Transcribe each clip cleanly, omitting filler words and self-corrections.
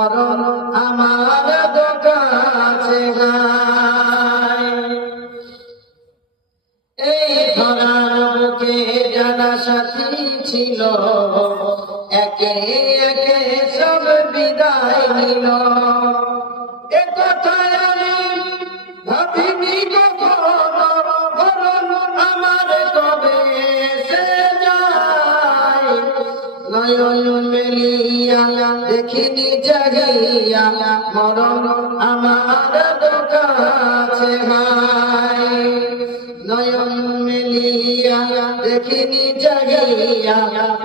মরণ আমার কাছে নাই। এই ধরার বুকে জানা সাথী ছিল, একে একে সব বিদায় নিল। এ কথায় আমি ভাবিনি কখনো, মরণ আমার কবে এসে যায়। নয়ন মেলিয়া দেখিনি জাগিয়া, মরণ আমার কাছে নাই। নয়ন মেলিয়া দেখিনি জাগিয়া,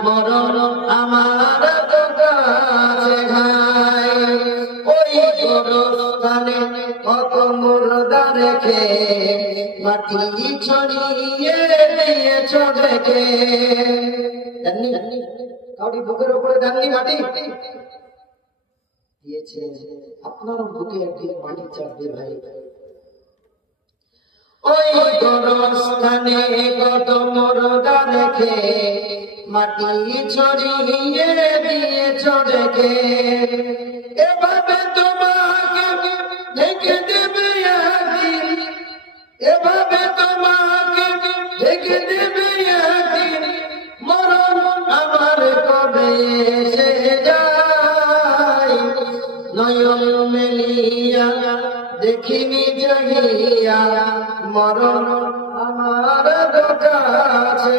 মরণ আমার কাছে নাই। ওই গোরস্থানে কত মুর্দা রেখে, মাটি ছড়িয়ে দিয়েছ ঢেকে। দেননি কাউরি বুকের উপরে দেননি মাটি দিয়েছে, আপনার বুকে একদিন মাটি চাপবে ভাই। ওই গোরস্থানে কত মুর্দা রেখে, মাটি ছড়িয়ে দিয়েছ ঢেকে। এভাবে তোমাকে ঢেকে দেবে একদিন, এভাবে তোমাকে ঢেকে দেবে একদিন। মরণ আমার কবে এসে যায়। নয়ন মেলিয়া দেখিনি জাগিয়া, মরণ আমার কাছে।